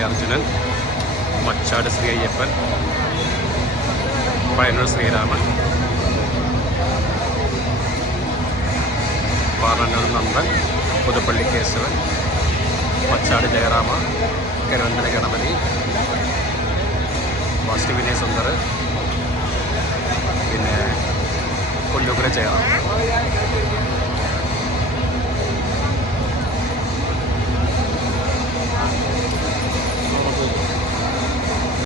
പള്ളി അർജുനൻ, മച്ചാട് ശ്രീ അയ്യപ്പൻ, പഴയന്നൂർ ശ്രീരാമൻ, പാറന്നൂർ നന്ദൻ, പുതുപ്പള്ളി കേശവൻ, മച്ചാട് ജയറാമ, കരുവന്തല ഗണപതി, ഫസ്റ്റ് വിനയ സുന്ദർ, പിന്നെ കൊല്ലൂക്കര ജയറാം.